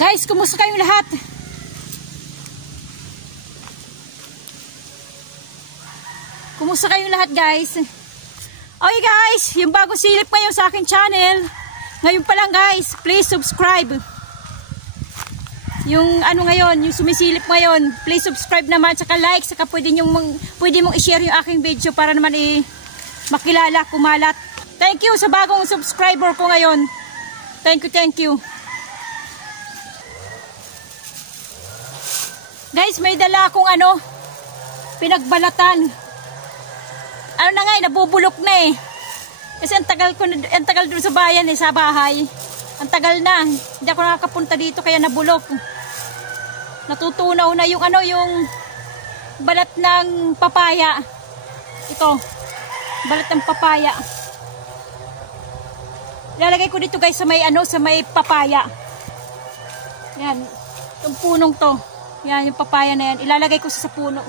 Guys, kumusta kayong lahat? Kumusta kayong lahat, guys? Okay guys, yung bagong silip ngayon sa aking channel. Ngayon pa lang guys, please subscribe. Yung ano ngayon, yung sumisilip ngayon, please subscribe naman, saka like, saka pwede mong i-share yung aking video para naman makilala, kumalat. Thank you sa bagong subscriber ko ngayon. Thank you. Guys, may dala akong pinagbalatan. Ano na nga, nabubulok na eh. Kasi ang tagal doon sa bayan sa bahay. Ang tagal na. Hindi ako nakakapunta dito kaya nabulok. Natutunaw na yung yung balat ng papaya. Ito, balat ng papaya. Ilalagay ko dito guys sa may papaya. Yan, yung punong to. Yan, yung papaya na yan. Ilalagay ko sa puno.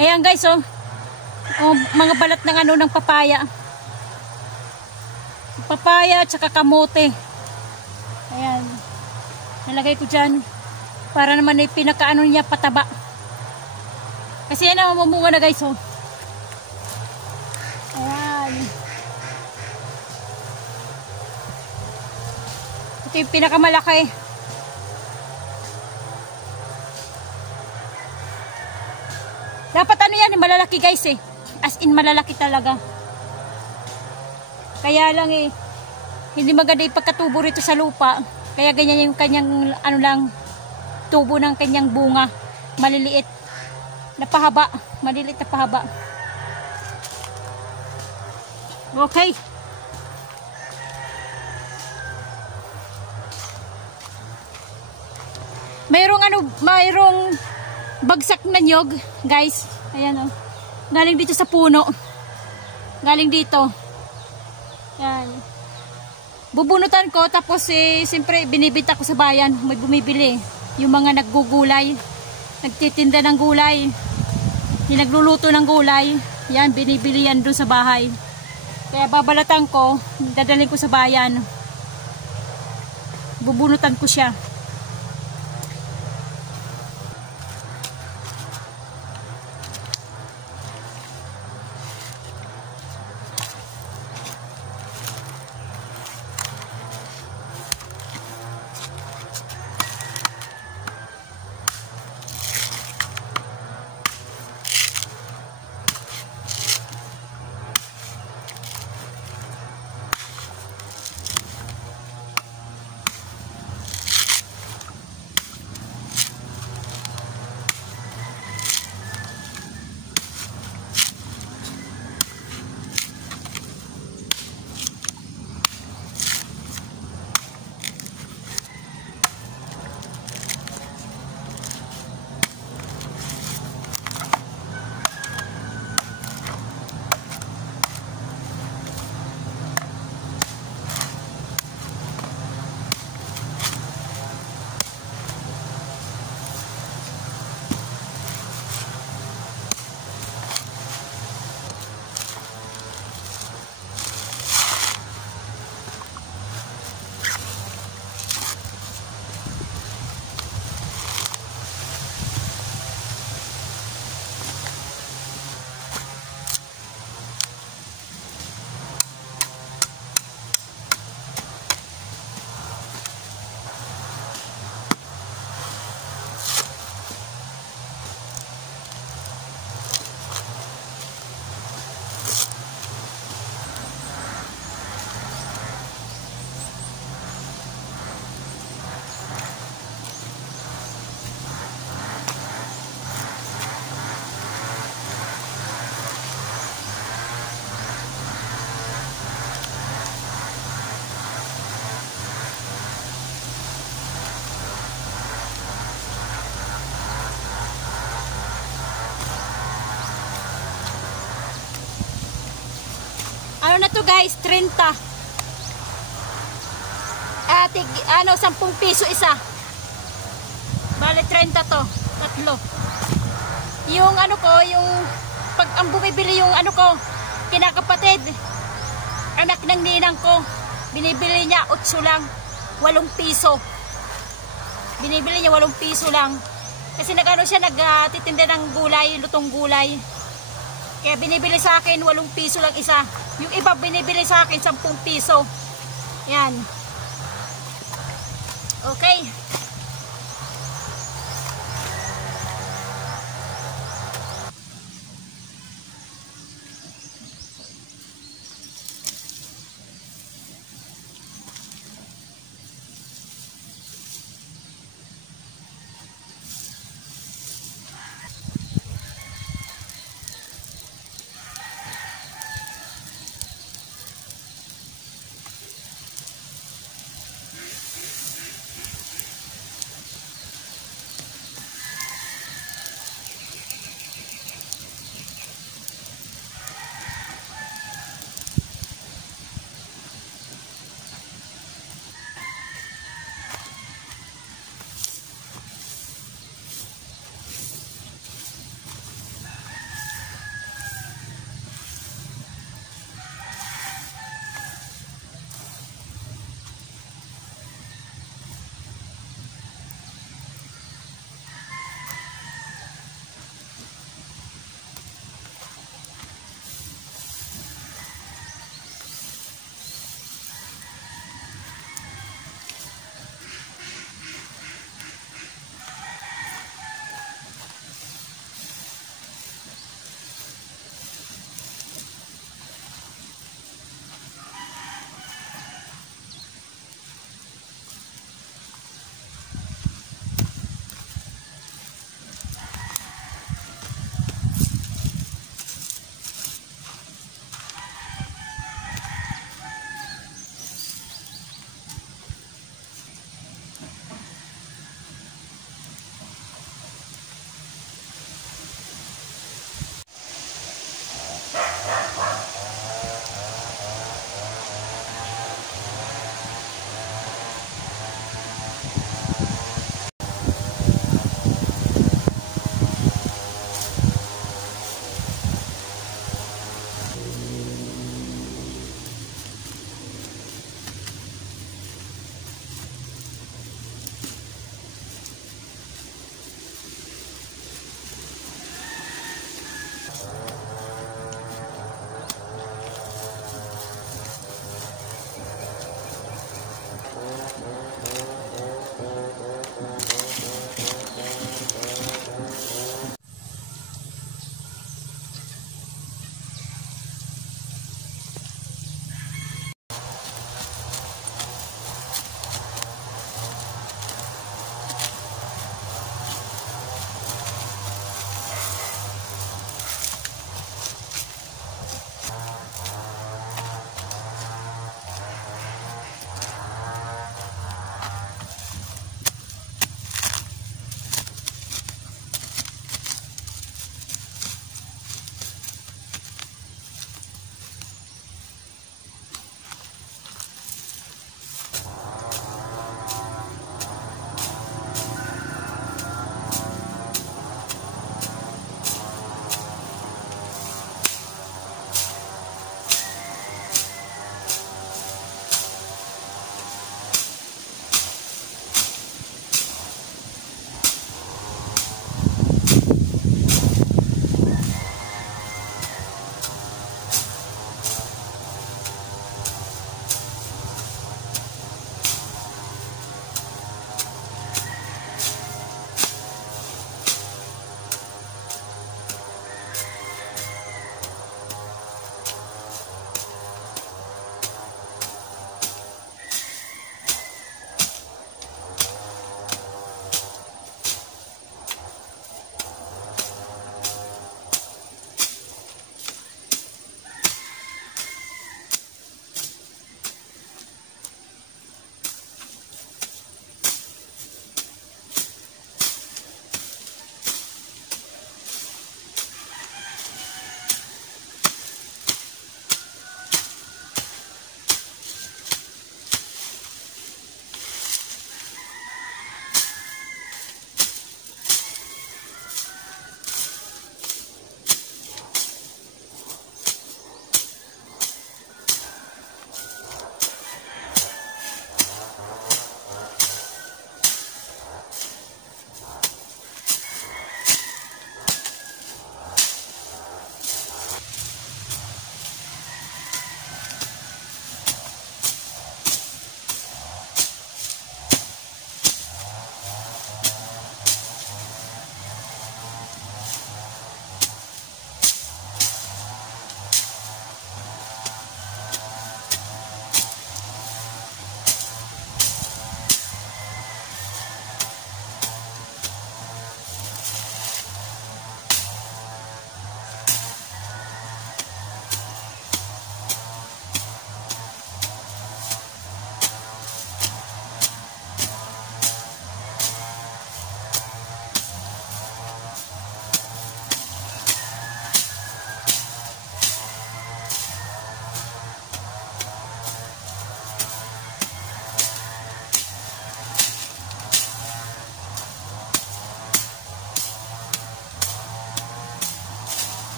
Ayan guys, mga balat ng papaya. Papaya at saka kamote. Ayan. Nalagay ko dyan para naman pinakaano niya pataba. Kasi yan ang mamunga na guys, Ayan. Ito yung pinakamalaki. Dapat yan, malalaki guys As in malalaki talaga. Kaya lang hindi maganda yung pagkatubo rito sa lupa. Kaya ganyan yung kanyang tubo ng kanyang bunga. Maliliit. Napahaba. Maliliit na pahaba. Okay. Mayroong bagsak na nyog, guys. Ayan galing dito sa puno. Galing dito. Yan. Bubunutan ko tapos siyempre binibenta ko sa bayan. May bumibili. Yung mga naggugulay. Nagtitinda ng gulay. Yung nagluluto ng gulay. Yan, binibili yan doon sa bahay. Kaya babalatan ko. Dadalhin ko sa bayan. Bubunutan ko siya. na to guys, 30. Ano, 10 piso isa. Bale 30 to, tatlo. Yung ano ko, yung pag ang bumibili yung ano ko, kinakapatid, anak ng ninang ko, binibili niya 8 lang, 8 piso. Binibili niya 8 piso lang. Kasi nagano siya, nagtitinda ng gulay, lutong gulay. Kaya binibili sa akin 8 piso lang isa. Yung iba binibili sa akin 10 piso. Yan. Okay.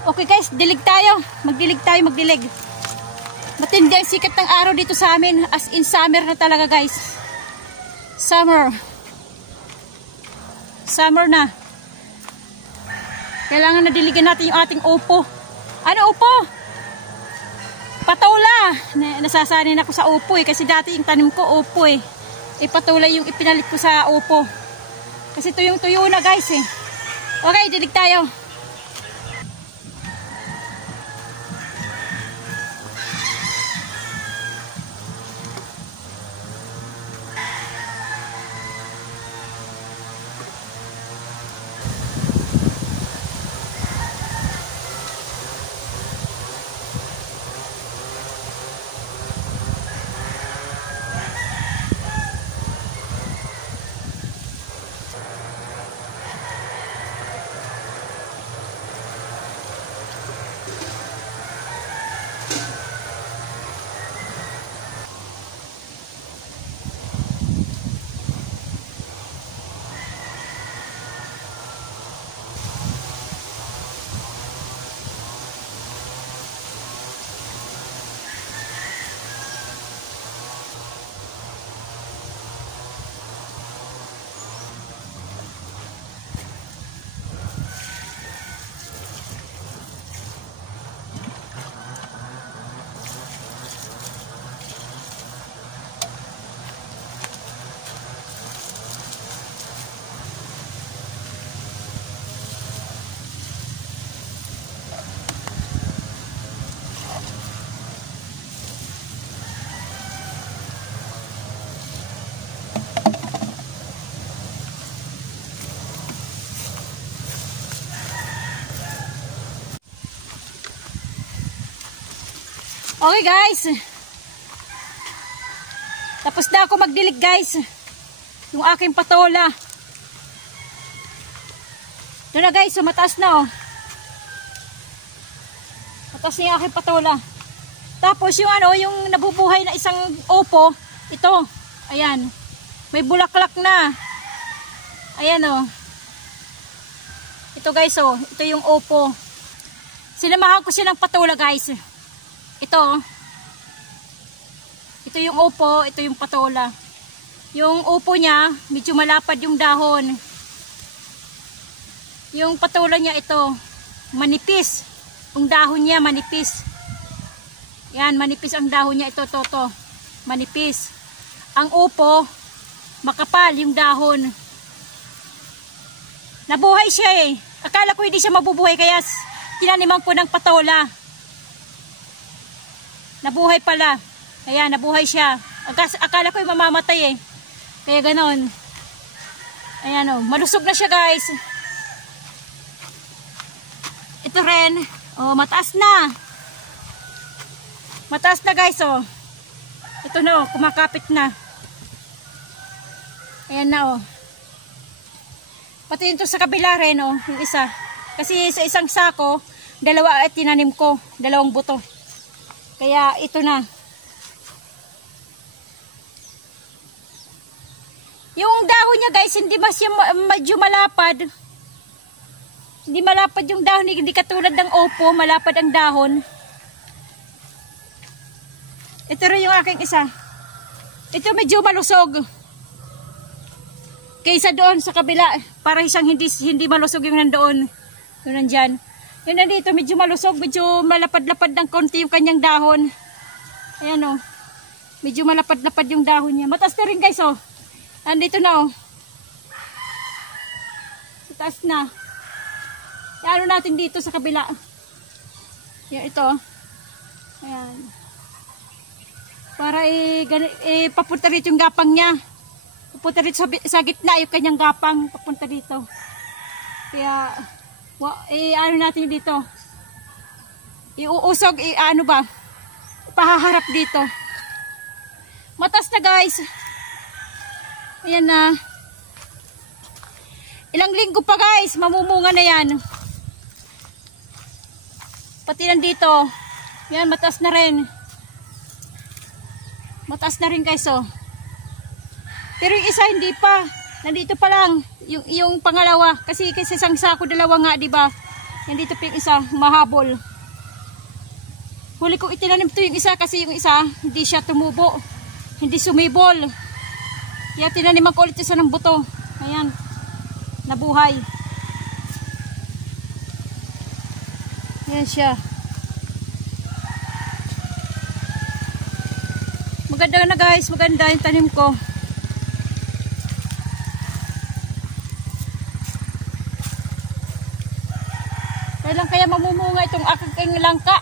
Okay guys, dilig tayo. Magdilig tayo, magdilig. Matindi ang sikat ng araw dito sa amin. As in summer na talaga guys. Summer. Summer na. Kailangan na diligan natin yung ating upo. Ano upo? Patola. Nasasanay na ako sa upo eh. Kasi dati yung tanim ko upo eh. Patola yung ipinalit ko sa upo. Kasi tuyong-tuyo na guys eh. Okay, dilig tayo. Okay guys. Tapos na ako magdilig guys. Yung aking patola. Doon na guys, so mataas na oh. Mataas na yung aking patola. Tapos yung ano, yung nabubuhay na isang opo, ito. Ayan. May bulaklak na. Ayan oh. Ito guys oh, ito yung opo. Sinamahan ko siya ng patola guys. Ito. Ito yung upo, ito yung patola. Yung upo niya, medyo malapad yung dahon. Yung patola niya ito, manipis. Yung dahon niya manipis. Yan, manipis ang dahon niya ito, toto. Manipis. Ang upo, makapal yung dahon. Nabuhay siya eh. Akala ko hindi siya mabubuhay kaya tinaniman ko ng patola. Nabuhay pala. Ayan, nabuhay siya. Akala ko yung mamamatay eh. Kaya ganon. Ayan o. Malusog na siya guys. Ito rin. O, mataas na. Mataas na guys o. Ito na o. Kumakapit na. Ayan na o. Pati ito sa kabila rin o. Yung isa. Kasi sa isang sako, dalawa at tinanim ko. Dalawang buto. Kaya ito na. Yung dahon niya guys, hindi medyo malapad. Hindi malapad yung dahon, hindi katulad ng opo, malapad ang dahon. Ito rin yung aking isa. Ito medyo malusog. Kaysa doon sa kabila, para isang hindi malusog yung nandoon. Yung nandyan. Yung nandito, medyo malusog, medyo malapad-lapad ng konti yung kanyang dahon. Ayan o. Medyo malapad-lapad yung dahon niya. Mataas na rin guys o. Andito na o. Mataas na. Iano natin dito sa kabila. Yan ito. Ayan. Para papunta rito yung gapang niya. Papunta rito sa gitna yung kanyang gapang. Papunta dito. Kaya... ano natin dito, iuusog, ano ba, pahaharap dito. Mataas na guys. Ayan na. Ilang linggo pa guys, mamumunga na yan. Pati nandito, yan, mataas na rin. Mataas na rin guys oh. Pero yung isa hindi pa. Nandito pa lang yung pangalawa kasi isang sako dalawa nga, 'di ba? Yan dito pa yung isa, mahabol. Huli ko itinanim to yung isa kasi yung isa hindi siya tumubo. Hindi sumibol. Kaya tinaniman ko ulit isa ng buto. Ayan. Nabuhay. Ayan siya. Maganda na guys. Maganda yung tanim ko. Kailan kaya mamumunga itong aking langka?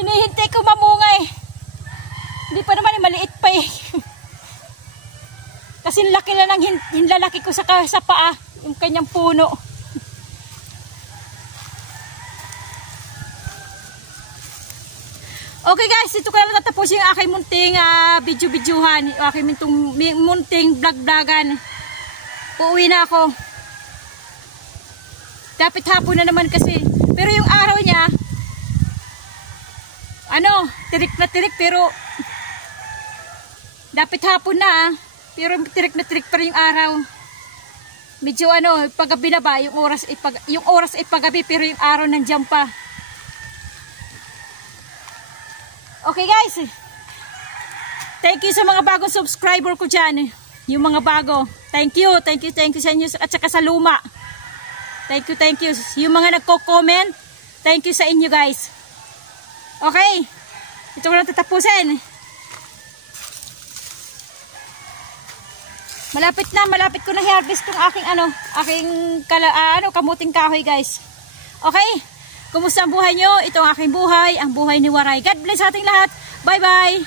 Hinihintay ko mamunga eh. Hindi pa naman maliit pa eh. Kasi laki na ng hinlalaki ko sa paa. Yung kanyang puno. Okay guys, ito ko na natapos yung aking munting video-videohan. Yung aking munting vlog-vlogan. Uuwi na ako. Dapat hapon na naman kasi. Pero yung araw niya, tirik na tirik pero dapat hapon na pero tirik na tirik pa rin yung araw. Medyo paggabi na ba, yung oras ay paggabi pero yung araw nandiyan pa. Okay guys. Thank you sa mga bagong subscriber ko dyan. Yung mga bago. Thank you sa inyo at saka sa luma. Thank you. Yung mga nagko-comment, thank you sa inyo guys. Okay. Ito ko lang tatapusin. Malapit ko na harvest tong aking kamuting kahoy guys. Okay. Kumusta ang buhay nyo? Ito ang aking buhay, ang buhay ni Waray. God bless sa ating lahat. Bye-bye.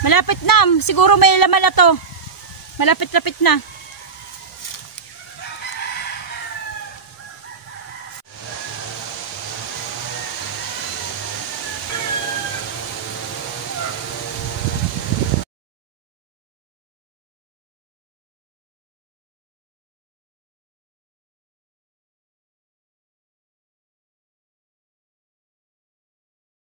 Malapit na. Siguro may laman na to. Malapit-lapit na.